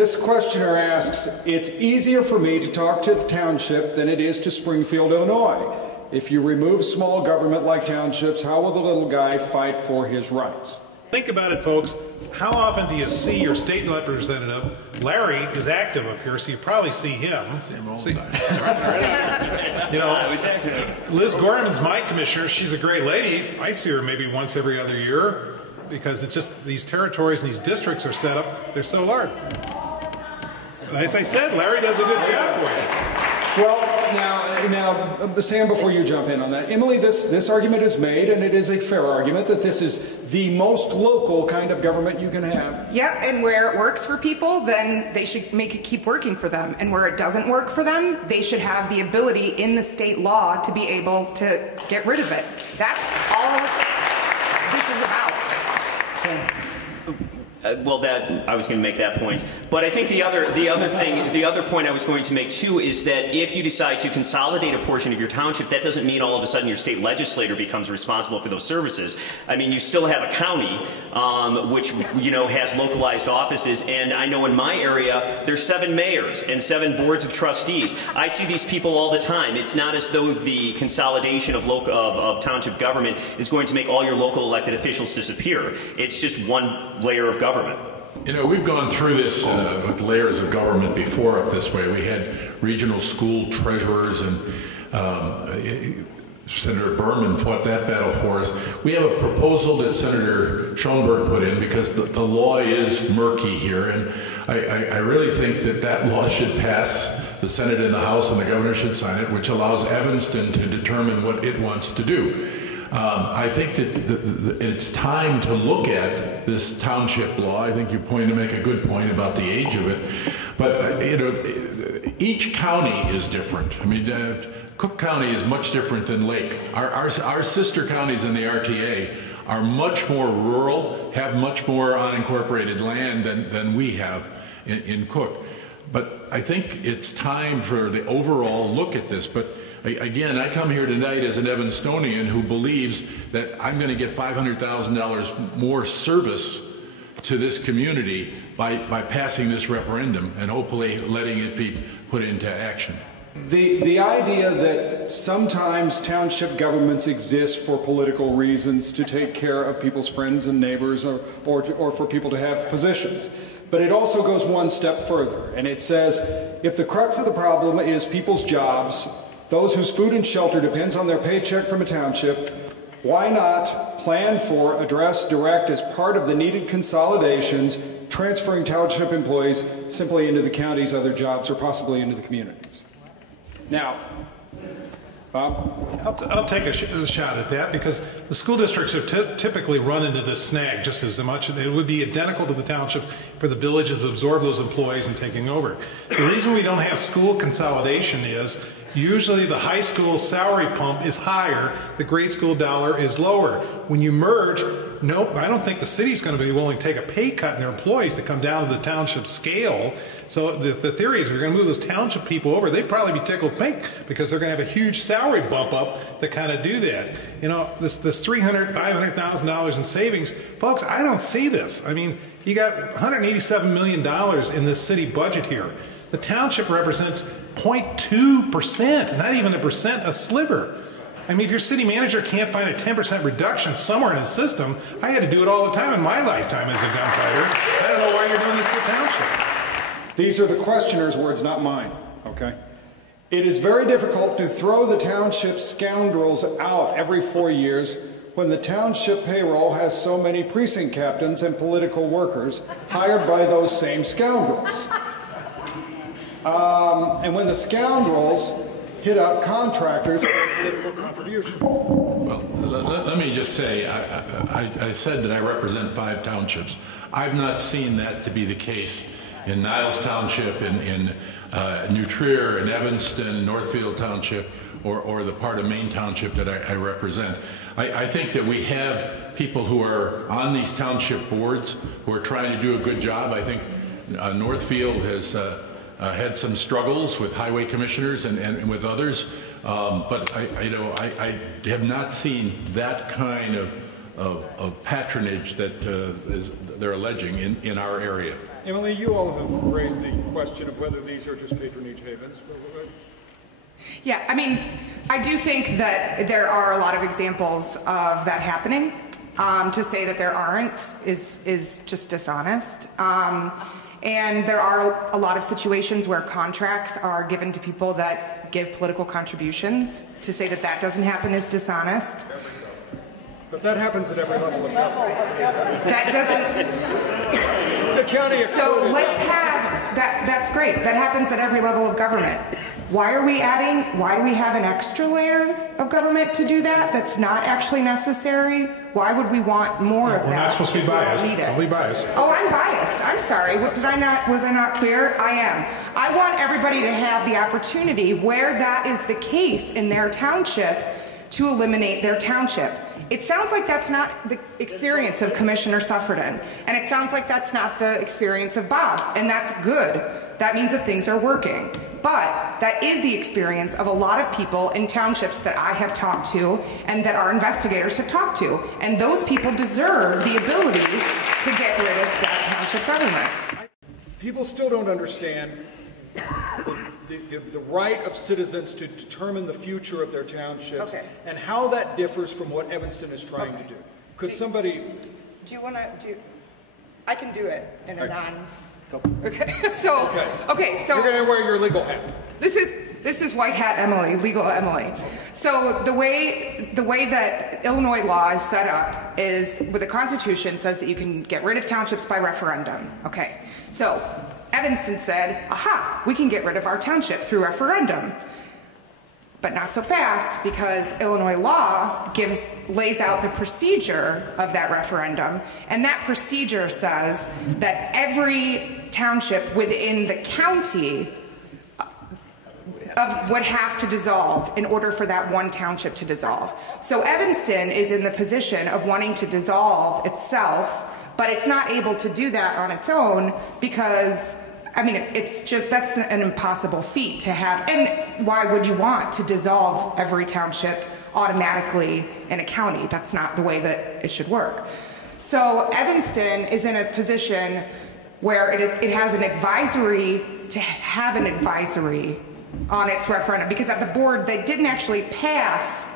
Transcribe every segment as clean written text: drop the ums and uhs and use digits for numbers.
This questioner asks, it's easier for me to talk to the township than it is to Springfield, Illinois. If you remove small government like townships, how will the little guy fight for his rights? Think about it, folks. How often do you see your state representative? Larry is active up here, so you probably see him. You know, Liz Gorman's my commissioner. She's a great lady. I see her maybe once every other year because it's just these territories and these districts are set up. They're so large. As I said, Larry does a good job for you. Well, now, Sam, before you jump in on that, Emily, this argument is made, and it is a fair argument, that this is the most local kind of government you can have. Yep, and where it works for people, then they should make it keep working for them. And where it doesn't work for them, they should have the ability in the state law to be able to get rid of it. That's all this is about. Sam. Well, I was going to make that point, but I think the other point I was going to make too is that if you decide to consolidate a portion of your township, that doesn't mean all of a sudden your state legislator becomes responsible for those services. I mean, you still have a county which has localized offices, and I know in my area there's 7 mayors and 7 boards of trustees. I see these people all the time. It's not as though the consolidation of township government is going to make all your local elected officials disappear. It's just one layer of government. You know, we've gone through this with layers of government before up this way. We had regional school treasurers, and Senator Berman fought that battle for us. We have a proposal that Senator Schoenberg put in because the law is murky here, and I really think that law should pass the Senate and the House, and the governor should sign it, which allows Evanston to determine what it wants to do. I think that it's time to look at this township law. I think you make a good point about the age of it, but each county is different. I mean, Cook County is much different than Lake. Our sister counties in the RTA are much more rural, have much more unincorporated land than we have in Cook. But I think it's time for the overall look at this. But again, I come here tonight as an Evanstonian who believes that I'm going to get $500,000 more service to this community by passing this referendum and hopefully letting it be put into action. The idea that sometimes township governments exist for political reasons, to take care of people's friends and neighbors, or for people to have positions. But it also goes one step further, and it says, if the crux of the problem is people's jobs, those whose food and shelter depends on their paycheck from a township, why not plan for, address, direct as part of the needed consolidations, transferring township employees simply into the county's other jobs or possibly into the communities? Now, Bob? I'll take a shot at that because the school districts are typically run into this snag just as much. It would be identical to the township for the villages to absorb those employees and taking over. The reason we don't have school consolidation is usually the high school salary pump is higher, the grade school dollar is lower. When you merge, nope, I don't think the city's going to be willing to take a pay cut in their employees to come down to the township scale. So the theory is we're going to move those township people over. They'd probably be tickled pink because they're going to have a huge salary bump up to kind of do that. You know, this $300,000, $500,000 in savings, folks, I don't see this. I mean, you got $187 million in this city budget here. The township represents 0.2%, not even a percent, a sliver. I mean, if your city manager can't find a 10% reduction somewhere in his system, I had to do it all the time in my lifetime as a gunfighter. I don't know why you're doing this to the township. These are the questioner's words, not mine, okay? It is very difficult to throw the township scoundrels out every 4 years when the township payroll has so many precinct captains and political workers hired by those same scoundrels. And when the scoundrels hit up contractors for political contributions. Well, let me just say, I said that I represent 5 townships. I've not seen that to be the case in Niles Township, in New Trier, in Evanston, Northfield Township, or the part of Maine Township that I represent. I think that we have people who are on these township boards who are trying to do a good job. I think Northfield has had some struggles with highway commissioners and with others, but I have not seen that kind of of patronage that they're alleging in our area. Emily, you all have raised the question of whether these are just patronage havens. Yeah, I mean, I do think that there are a lot of examples of that happening. To say that there aren't is just dishonest. And there are a lot of situations where contracts are given to people that give political contributions. To say that that doesn't happen is dishonest. But that happens at every level of government. That doesn't. The county. So let's have that. That's great. That happens at every level of government. Why are we adding? Why do we have an extra layer of government to do that? That's not actually necessary. Why would we want more of that? We're not supposed to be biased. Don't be biased. Oh, I'm biased. I'm sorry. What, did I not? Was I not clear? I am. I want everybody to have the opportunity where that is the case in their township to eliminate their township. It sounds like that's not the experience of Commissioner Suffredin, and it sounds like that's not the experience of Bob, and that's good. That means that things are working. But that is the experience of a lot of people in townships that I have talked to and that our investigators have talked to, and those people deserve the ability to get rid of that township government. People still don't understand the right of citizens to determine the future of their townships and how that differs from what Evanston is trying to do. Could somebody... Do you want to do... I can do it in a non... Okay, so... Okay, so... You're going to wear your legal hat. This is white hat Emily, legal Emily. So the way that Illinois law is set up is, with the Constitution says that you can get rid of townships by referendum. Okay, so Evanston said, aha, we can get rid of our township through referendum. But not so fast, because Illinois law lays out the procedure of that referendum, and that procedure says that every township within the county would have to dissolve in order for that one township to dissolve. So Evanston is in the position of wanting to dissolve itself, but it's not able to do that on its own because, I mean, that's an impossible feat to have. And why would you want to dissolve every township automatically in a county? That's not the way that it should work. So Evanston is in a position where it has an advisory to have an advisory on its referendum, because at the board they didn't actually pass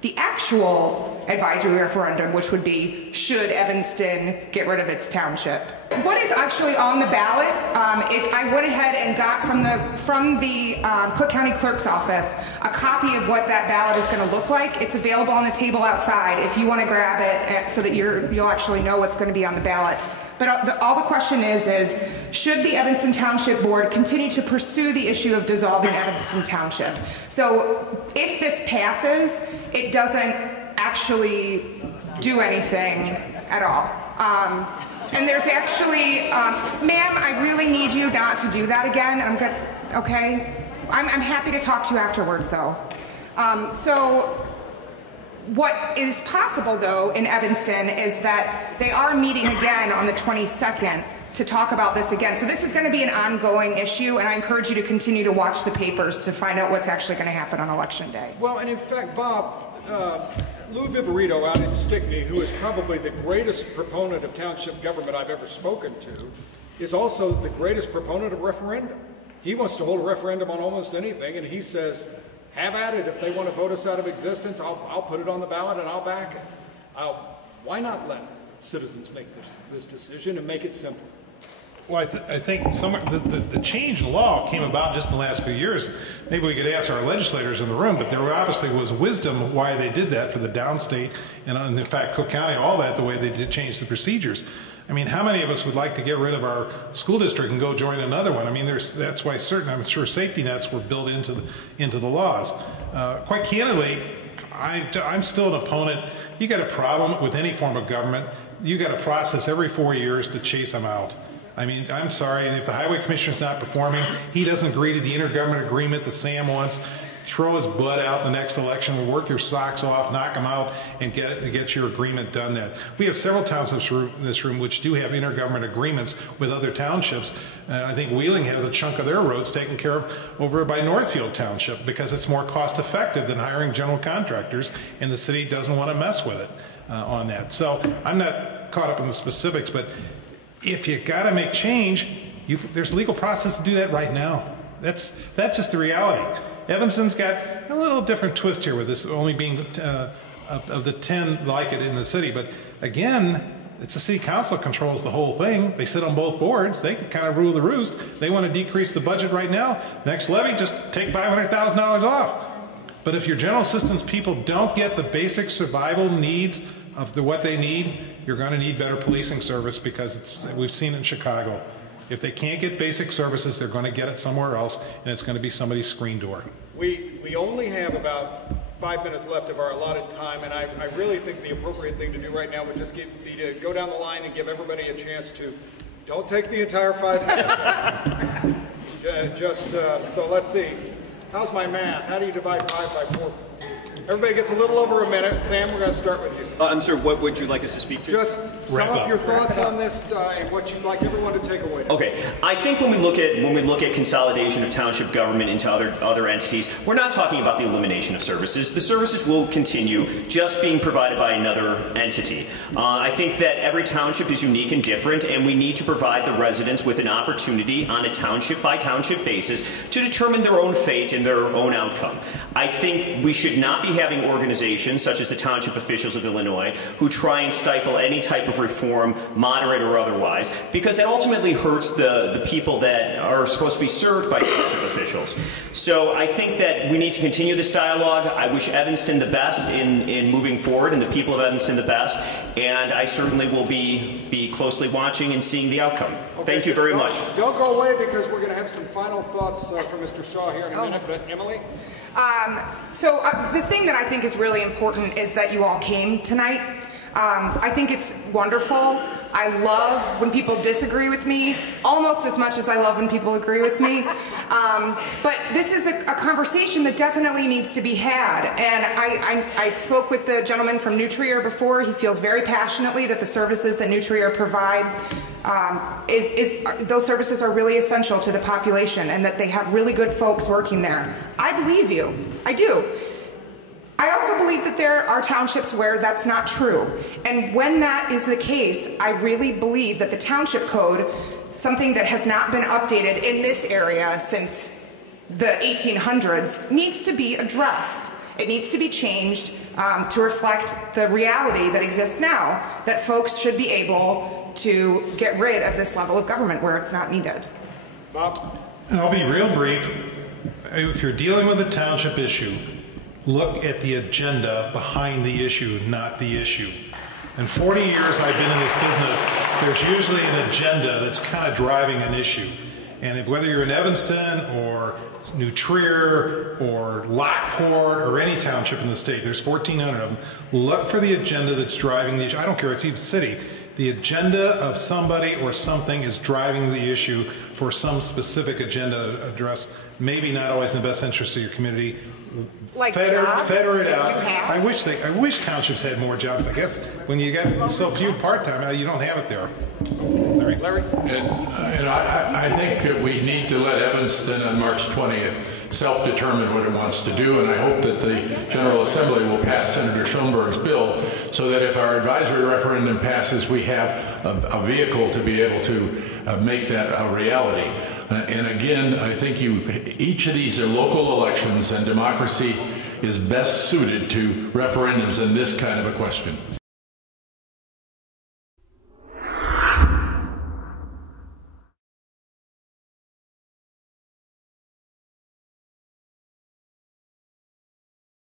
the actual advisory referendum, which would be, should Evanston get rid of its township? What is actually on the ballot is I went ahead and got from the Cook County Clerk's office a copy of what that ballot is going to look like. It's available on the table outside if you want to grab it so that you'll actually know what's going to be on the ballot. But all the question is should the Evanston Township Board continue to pursue the issue of dissolving Evanston Township? So if this passes, it doesn't actually do anything at all. And there's actually, ma'am, I really need you not to do that again. I'm good, okay? I'm happy to talk to you afterwards, though. So what is possible, though, in Evanston is that they are meeting again on the 22nd to talk about this again. So this is going to be an ongoing issue, and I encourage you to continue to watch the papers to find out what's actually going to happen on Election Day. Well, and in fact, Bob, Lou Viverito out in Stickney, who is probably the greatest proponent of township government I've ever spoken to, is also the greatest proponent of referendum. He wants to hold a referendum on almost anything, and he says, have at it. If they want to vote us out of existence, I'll put it on the ballot and I'll back it. Why not let citizens make this decision and make it simple? Well, I think the change in law came about just in the last few years. Maybe we could ask our legislators in the room, but there obviously was wisdom why they did that for the downstate and in fact Cook County, all that, the way they did change the procedures. I mean, how many of us would like to get rid of our school district and go join another one? I mean, that's why I'm sure safety nets were built into the laws. Quite candidly, I'm still an opponent. You got a problem with any form of government, you got a process every 4 years to chase them out. I mean, I'm sorry, if the highway commissioner's not performing, he doesn't agree to the intergovernment agreement that Sam wants, throw his butt out the next election, work your socks off, knock them out, and get your agreement done then. We have several townships in this room which do have intergovernment agreements with other townships. I think Wheeling has a chunk of their roads taken care of over by Northfield Township because it's more cost effective than hiring general contractors, and the city doesn't want to mess with it. on that. So I'm not caught up in the specifics, but if you got to make change, there's a legal process to do that right now. That's just the reality. Evanston's got a little different twist here with this only being of the 10 like it in the city, but again, it's the city council controls the whole thing. They sit on both boards. They can kind of rule the roost. They want to decrease the budget right now. Next levy, just take $500,000 off. But if your general assistance people don't get the basic survival needs of what they need, you're going to need better policing service, because we've seen it in Chicago. If they can't get basic services, they're going to get it somewhere else, and it's going to be somebody's screen door. We only have about 5 minutes left of our allotted time, and I really think the appropriate thing to do right now would just be to go down the line and give everybody a chance to, don't take the entire 5 minutes. So let's see. How's my math? How do you divide 5 by 4? Everybody gets a little over a minute. Sam, we're going to start with you. I'm sorry, what would you like us to speak to? Just sum up your thoughts on this and what you'd like everyone to take away. Okay, I think when we look at consolidation of township government into other entities, we're not talking about the elimination of services. The services will continue, just being provided by another entity. I think that every township is unique and different, and we need to provide the residents with an opportunity on a township by township basis to determine their own fate and their own outcome. I think we should not be having organizations such as the Township Officials of Illinois who try and stifle any type of reform, moderate or otherwise, because that ultimately hurts the people that are supposed to be served by township officials. So I think that we need to continue this dialogue. I wish Evanston the best in moving forward, and the people of Evanston the best, and I certainly will be closely watching and seeing the outcome. Okay. Thank you very much. Don't go away, because we're going to have some final thoughts from Mr. Shaw here in a minute, but Emily? The thing that I think is really important is that you all came tonight. I think it's wonderful. I love when people disagree with me, almost as much as I love when people agree with me. But this is a conversation that definitely needs to be had. And I spoke with the gentleman from New Trier before. He feels very passionately that the services that New Trier provide, those services are really essential to the population, and that they have really good folks working there. I believe you. I do. I also believe that there are townships where that's not true. And when that is the case, I really believe that the township code, something that has not been updated in this area since the 1800s, needs to be addressed. It needs to be changed to reflect the reality that exists now, that folks should be able to get rid of this level of government where it's not needed. Bob? I'll be real brief. If you're dealing with a township issue, look at the agenda behind the issue, not the issue. In 40 years I've been in this business, there's usually an agenda that's kind of driving an issue. And whether you're in Evanston or New Trier or Lockport or any township in the state, there's 1,400 of them, look for the agenda that's driving the issue. I don't care, it's even city. The agenda of somebody or something is driving the issue for some specific agenda address, maybe not always in the best interest of your community. Like feather it out. I wish townships had more jobs. I guess when you get so few part-time, you don't have it there. Larry? And I think that we need to let Evanston on March 20th self-determine what it wants to do, and I hope that the General Assembly will pass Senator Schoenberg's bill so that if our advisory referendum passes, we have a vehicle to be able to make that a reality. And again, I think each of these are local elections, and democracy is best suited to referendums in this kind of a question.